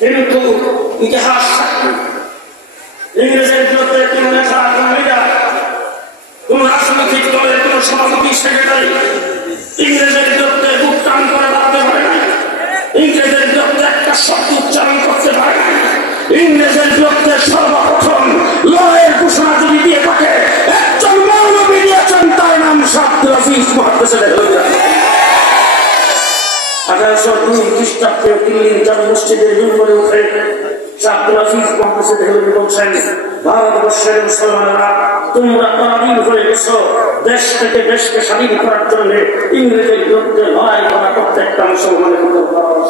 কিন্তু ইতিহাস ইংরেজের বিরুদ্ধে কোন নেতা, কোন লিডার, কোন রাজনৈতিক দলের কোন সভাপতি, সেক্রেটারি ইংরেজের বিরুদ্ধে বুক টান করে দাঁড়াতে পারে না। ইংরেজের বিরুদ্ধে একটা শব্দ উচ্চারণ করতে পারে না। ইংরেজের বিরুদ্ধে সর্বপ্রথম লড়াইয়ের ঘোষণা যদি দিয়ে থাকে একজন মৌলবী দিয়েছেন, তার নাম আব্দুল আজিজ মুহাদ্দিস। 1802 খ্রিস্টাব্দে দিল্লির জামে মসজিদের মিম্বরে উঠে আব্দুল আজিজ মুহাদ্দিস বলছেন, ভারতবর্ষের মুসলমানেরা তোমরা পরাধীন হয়ে গেছো, দেশ থেকে দেশকে স্বাধীন করার জন্য ইংরেজের বিরুদ্ধে লড়াই করা প্রত্যেকটা মুসলমানের খরচ।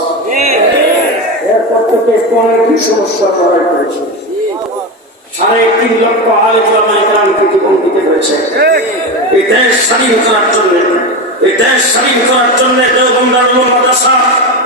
এরপর থেকে কয়েকটি সমস্যা লড়াই করেছে, 3.5 লক্ষ আলেম ওলামা ইকরামকে জীবন দিতে হয়েছে এই দেশ স্বাধীন করার জন্য। এই দেশ স্বাধীন করার জন্য দেওবন্দ আলিম মাদ্রাসা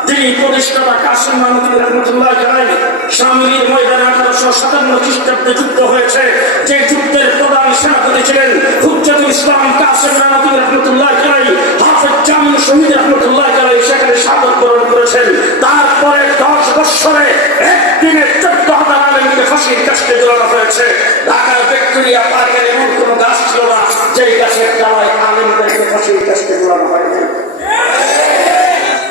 যিনি প্রতিষ্ঠাতা কাসেম নানভী রাহমাতুল্লাহ আলাইহি শামলীর ময়দানে 1857 খ্রিস্টাব্দে যুদ্ধ হয়েছে। যে যুদ্ধের প্রধান সেনাপতি ছিলেন হুজ্জাতুল ইসলাম কাসেম নানভী রাহমাতুল্লাহ আলাইহি, হাফেজ জামিল শহীদ রাহমাতুল্লাহ আলাইহি সেখানে শাহাদাত বরণ করেছেন। তারপরে 10 বছরে একদিনে 14,000 আলেমকে ফাঁসির কাস্টে ঝোলানো হয়েছে। ঢাকার ভিক্টোরিয়া পার্কের এমন কোনো গাছ ছিল না যেই গাছের ডালায় আলেমদেরকে ফাঁসির কাস্টে ঝোলানো হয়নি।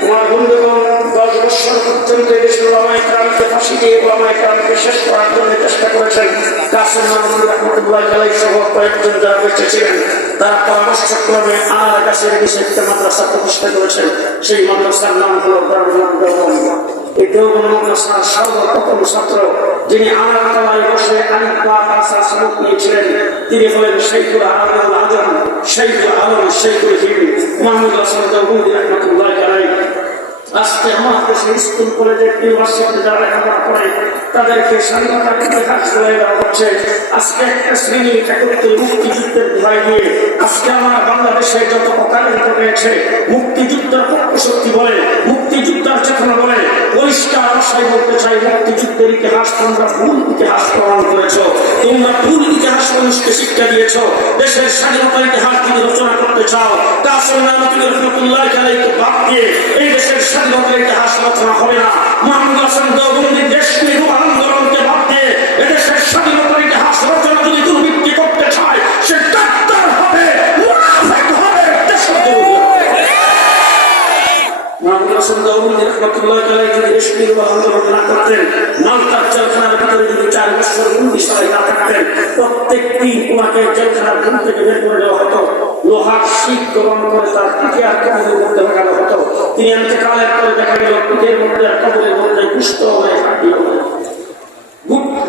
তোমার বন্ধুগণ 10 বছর পর্যন্ত দেশের ওলামা ইকরামকে ফাঁসি দিয়ে ওলামা ইকরামকে শেষ করার জন্য চেষ্টা করেছেন। কাসেম নানভী রাহমাতুল্লাহ আলাইহি সহ কয়েকজন যারা বেঁচে ছিলেন তারা পরামর্শক্রমে আর কাছের নিচে একটা মাদ্রাসা প্রতিষ্ঠা করেছেন। সেই মাদ্রাসার নাম হলো দারুল উলুম দেওবন্দ। এই দেওবন্দ মাদ্রাসার সর্বপ্রথম ছাত্র যিনি আনারতলায় বসে আলিফ বা তা সবক নিয়েছিলেন তিনি হলেন শাইখুল আলম আজম, শাইখুল আলম, শাইখুল হিন্দ মুহাম্মদ হাসান দেওবন্দি রাহমাতুল্লাহ আলাইহি। আজকে আমার দেশে স্কুল কলেজে ইউনিভার্সিটিতে যারা লেখাপড়া করে তাদেরকে স্বাধীনতার ইতিহাস বলে দেওয়া হচ্ছে। আজকে একটা শ্রেণী 71 মুক্তিযুদ্ধের দোহাই দিয়ে আজকে আমার বাংলাদেশে যত প্রকারিত রয়েছে মুক্তিযুদ্ধের পক্ষশক্তি বলে, মুক্তিযুদ্ধের চেতনা বলে, পরিষ্কার ভাষায় বলতে চাই মুক্তিযুদ্ধের ইতিহাস তোমরা ভুল ইতিহাস প্রমাণ করেছ। তোমরা ভুল ইতিহাস মানুষকে শিক্ষা দিয়েছ। দেশের স্বাধীনতার ইতিহাস যদি রচনা করতে চাও কাসেম নানভী রাহমাতুল্লাহ আলাইহি বাদ দিয়ে এই দেশের স্বাধীনতার ইতিহাস রচনা হবে না। মুহাম্মদ হাসান দেওবন্দি দেশ বিরোধী আন্দোলনকে বাদ দিয়ে এদেশের স্বাধীনতার ইতিহাস রচনা যদি দুর্বৃত্তি করতে চায় সে ডাক্তার হবে, মুনাফিক হবে, দেশদ্রোহী হবে। মুহাম্মদ হাসান দেওবন্দি রাহমাতুল্লাহ আলাইহি যদি দেশ বিরোধী আন্দোলন না করতেন, মালটার জেলখানার ভিতরে যদি 4 বছর বন্দী সবাই না থাকতেন, প্রত্যেকটি তোমাকে জেলখানার ঘুম থেকে বের করে দেওয়া হতো, লোহার শীত গরম করে তার পিঠে আর কবরের মধ্যে লাগানো হতো। তিনি ইন্তেকালের পরে দেখা গেল পিঠের মধ্যে আর কবরের মধ্যে কুষ্ঠ হয়ে হাড্ডি হয়ে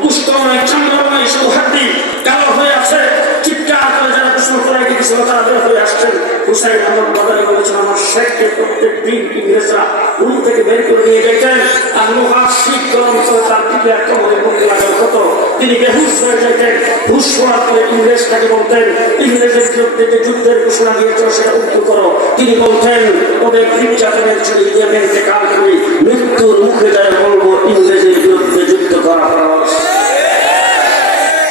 কুষ্ঠ নয়, চামড়া নয়, শুধু হাড্ডি কালো হয়ে আছে। চিৎকার করে যারা প্রশ্ন করাই দিয়েছিল তারা বের হয়ে আসছেন। হুসাইন আহমদ বাদারি বলেছেন আমার শেখকে প্রত্যেক দিন ইংরেজরা রুম থেকে বের করে নিয়ে যেতেন আর লোহার শীত গরম করে তার পিঠে আর কবরের মধ্যে লাগানো হতো। তিনি বেহুশ হয়ে যেতেন। হুশ হওয়ার পরে ইংরেজটাকে বলতেন ইংরেজের বিরুদ্ধে যে যুদ্ধের ঘোষণা দিয়েছ সেটা উত্তর করো। তিনি বলতেন ওদের নির্যাতনের ছড়ি দিয়ে ইন্তেকাল করি, মৃত্যুর মুখে যায় বলবো ইংরেজের বিরুদ্ধে যুদ্ধ করা খরচ।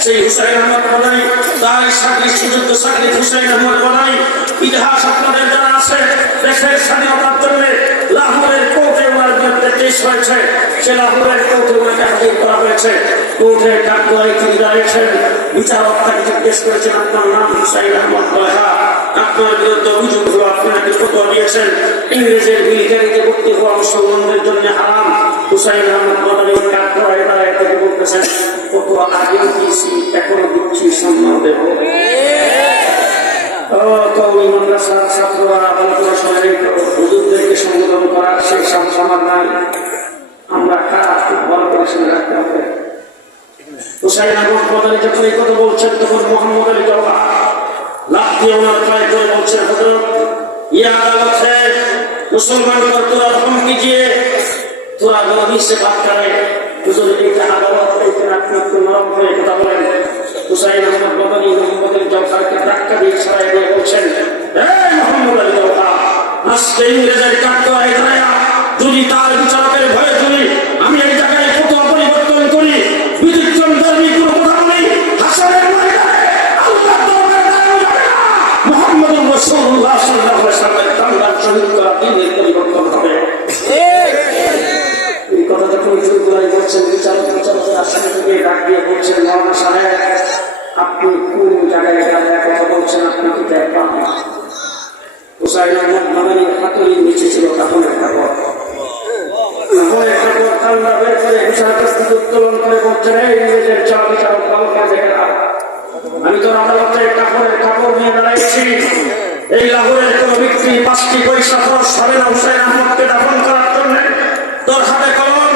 সেই হুসাইন আহমদ বাদারি তার সাথে সুযুক্ত সাকিব হুসাইন আহমদ বাদারি ইতিহাস আপনাদের জানা আছে। দেশের স্বাধীনতার জন্য লাহোরের কোর্টে ওনার বিরুদ্ধে কেস হয়েছে। সে লাহোরের কোর্টে ওনাকে হাজির করা হয়েছে। কোর্টে কাঠগড়ায় তিনি দাঁড়িয়েছেন। বিচারক তাকে জিজ্ঞেস করেছেন আপনার নাম হুসাইন আহমদ বাদারি, আপনার বিরুদ্ধে অভিযোগ হলো আপনি নাকি ফতোয়া দিয়েছেন ইংরেজের মিলিটারিতে ভর্তি হওয়া মুসলমানদের জন্য হারাম। হুসাইন আহমদ বাদারি কাঠগড়ায় দাঁড়িয়ে তাকে বলতেছেন ফতোয়া আগেও দিয়েছি এখনো দিচ্ছি, সম্মান দেব। মাদ্রাসার ছাত্ররা আলোচনা সবাই হুজুরদেরকে সম্বোধন করার সেই সমাজ নাই। আমরা খারাপ খুব ভালো করে শুনে রাখতে হবে। হুসাইন আহমদ বাদারি যখন এই কথা বলছেন তখন মোহাম্মদ আলী জওহা লাফ দিয়ে ওনার পায়ে করে বলছেন হযরত ये अदालत है, मुसलमान पर तुरा हुक्म कीजिए, तुरा गलती से बात करे। हुजूर एक अदालत लेकिन अपने को नरम করে কথা বলেন। হুসাইন আহমদ বাদারি মোহাম্মদ আলী জওহারকে ধাক্কা দিয়ে ছড়াই দিয়ে বলছেন এই মোহাম্মদ আলী জওহার আজকে ইংরেজের কাঠগড়ায় দাঁড়ায়া যদি তার বিচারকের ভয়ে চলি আমি এই জায়গায় ফতোয়া পরিবর্তন করি, বিদ্যুৎ ধর্মী কোনো কথা বলি, হাসরের ময়দানে আল্লাহ দরবারে দাঁড়ানো যাবে না। মুহাম্মদুর রাসূলুল্লাহ সাল্লাল্লাহু আলাইহি ওয়াসাল্লামের কান্দার শহীদ করা দিনের পরিবর্তন হবে। এই কথা যখন হুজুর হুসাইন আহমদ মাদানির হাতুড়ির নিচে ছিল কাফনের কাপড়। কাফনের কাপড় কান্না বের করে হুসাইন কাছ থেকে উত্তোলন করে বলছেন, এই ইংরেজের চাল বিচারক বাবুকে দেখে না, আমি তো আদালতে কাপড়ের কাপড় নিয়ে দাঁড়াইছি। এই লাহোরের কোন ব্যক্তি 5টি পয়সা খরচ হবে না হুসাইন আহমদকে দাফন করার জন্য। তোর হাতে কলম,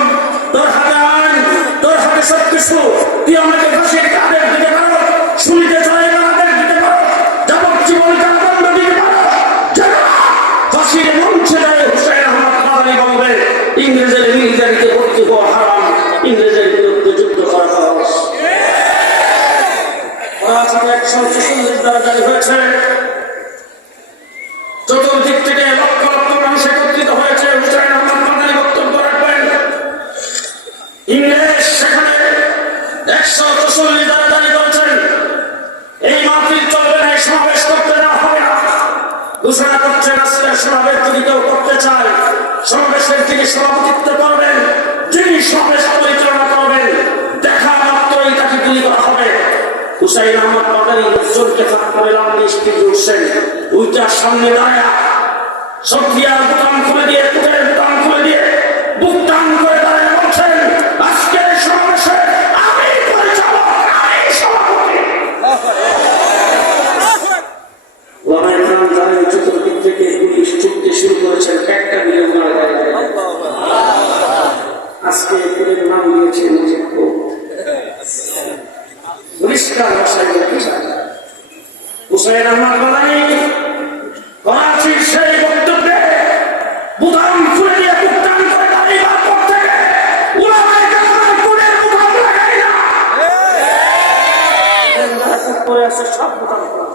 তোর হাতে আইন, তোর হাতে সবকিছু, তুই আমাকে ফাঁসির কাদের দিতে পারো, শুনিতে চাই কাদের দিতে পারো, যাবজ্জীবন কারাদণ্ড দিতে পারো। ফাঁসির মঞ্চে যায় হুসাইন আহমদ মাদানি বলবে, ইংরেজের মিলিটারিতে ভর্তি হওয়া হারাম, ইংরেজের বিরুদ্ধে যুদ্ধ করা ফরজ। 146 দ্বারা জারি হয়েছে। চতুর্দিক থেকে লক্ষ লক্ষ মানুষ একত্রিত হয়েছে। হুসাইন আহমদ মাদানি বক্তব্য রাখবেন। ইংরেজ সেখানে 144 দ্বারা জারি করেছেন, এই মাহফিল চলবে না, এই সমাবেশ করতে দেওয়া হবে না। ঘোষণা করছেন, আজকের সমাবেশ যদি কেউ করতে চায়, সমাবেশের তিনি সভাপতিত্ব করবেন, যিনি সমাবেশ পরিচালনা করবেন, দেখা মাত্রই তাকে গুলি করা হবে। হুসাইন আহমদ মাদানি লোকজনকে ফাঁক করে লাফিয়ে স্টেজে উঠছেন। উইটার সামনে দাঁড়ায় সফিয়ার বোতাম খুলে দিয়ে, বুকের বোতাম খুলে দিয়ে, বুক টান করে দাঁড়ায় বলছেন, আজকের সমাবেশে আমি পরিচালক, আমি সভাপতি। ওলামায়ে কেরাম চতুর্দিক থেকে পুলিশ ছুটতে শুরু করেছেন, একটা মিলিয়ন দাঁড়ায়। আজকে এদের নাম দিয়েছে মুজিব। পরিষ্কার ভাষায় বলতে চায়, হুসাইন আহমদ মাদানি করাচির সেই বক্তব্যে বুতাম খুলে দিয়ে বুক টান করে দাঁড়িয়ে পর থেকে উলামায়ে কেরামের কোণের বুতাম লাগাই না, করে আছে সব বুতাম খোলা।